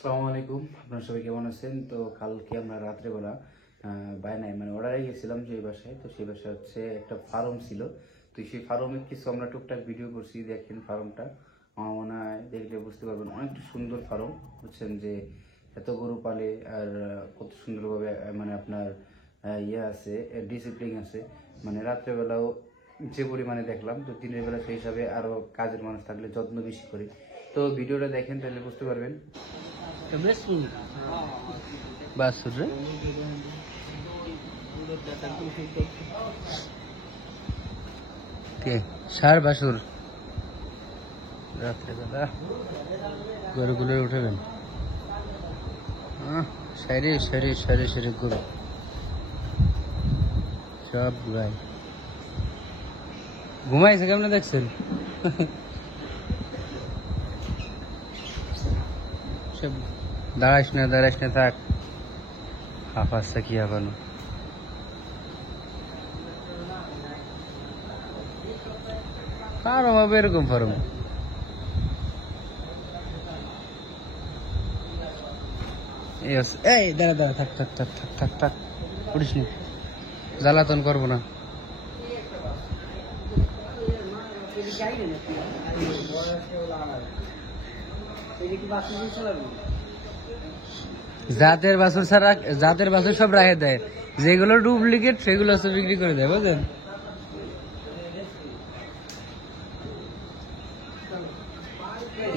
আসসালামু আলাইকুম, আপনারা সবাই কেমন আছেন? তো কালকে আমরা রাত্রেবেলা বায়নায় মানে অর্ডারে গেছিলাম সেই বাসায়। তো সেই বাসায় হচ্ছে একটা ফার্ম ছিল। তো সেই ফার্মের কিছু আমরা টুকটাক ভিডিও করছি। দেখেন ফার্মটা, আমার মনে হয় দেখলে বুঝতে পারবেন অনেকটা সুন্দর ফার্ম। বুঝছেন যে এত গরু পালে আর কত সুন্দরভাবে মানে আপনার ইয়ে আছে, ডিসিপ্লিন আছে। মানে রাত্রেবেলাও যে পরিমাণে দেখলাম, তো দিনের বেলা সেই হিসাবে আরও কাজের মানুষ থাকলে যত্ন বেশি করি। তো ভিডিওটা দেখেন তাহলে বুঝতে পারবেন। বাসুর রে সার বাসুর রাত্রেবেলা গরুগুলো উঠাবেন। সাইরে সাইরে সাইরে সাইরে গরু সব গাই ঘুমাইছে কেমন দেখছেন? সব দাঁড়াইস না থাক, হাফাজটা কি হাফানো। ফার্ম হবে এরকম ফার্ম। এই দাঁড়া দাঁড়া, থাক থাক থাক থাক থাক থাক, উঠিস নি, জ্বালাতন করবো না। জাতের বাছুর ছাড়া জাতের বাছুর সব রাখে দেয়, যেগুলো ডুপ্লিকেট সেগুলো সব বিক্রি করে দেয়, বুঝলেন?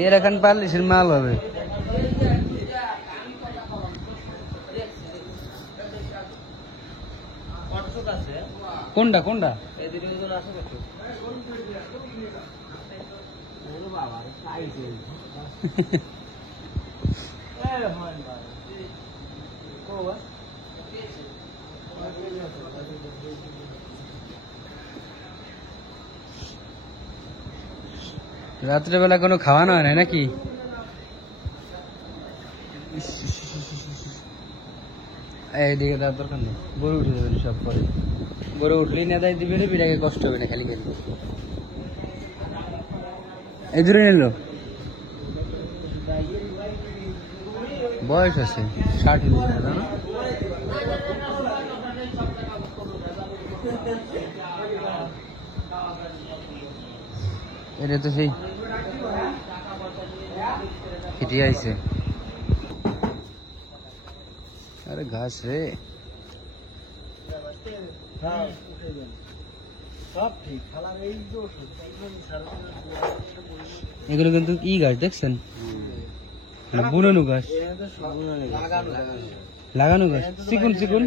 এর এখন পাল্লিশের মাল হবে। কোনটা কোনটা রাত্রেবেলা কোনো খাওয়ানো হয় না নাকি? এইদিকে তার দরকার নেই, গরু উঠে যাবেন সব পরে। গরু উঠলেই না দেয় দিবে, বিটাকে কষ্ট হবে না খালি খালি। এই দূরে নিল, বয়স আছে 60 না? এটা তো সেই ফিটি আইছে। আরে ঘাস রে, এগুলো কিন্তু ই গাছ দেখছেন, বুনানো গাছ, লাগানো গাছ, চিকুন চিকুন।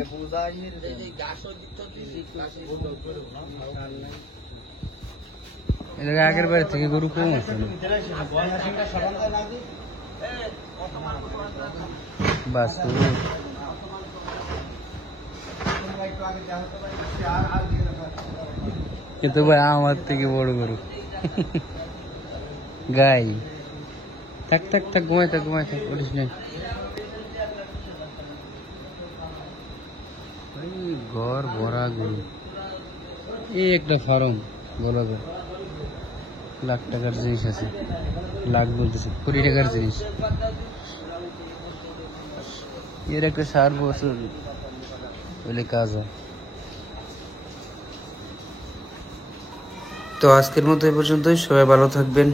এর আগের বাড়ি থেকে গরু কম আছে। বাস্তু কিন্তু ভাই আমার থেকে বড় গরু গাই। থাক থাক থাক, ঘুমাই থাক ঘুমাই থাক, বলিস না। ঘর ভরা গরু, এই একটা ফার্ম বলা যায়। লাখ টাকার জিনিস আছে, লাখ বলতেছে 20 টাকার জিনিস। এর একটা 60 বছর বলে কাজ হয়। তো আজকের মতো এই পর্যন্তই, সবাই ভালো থাকবেন।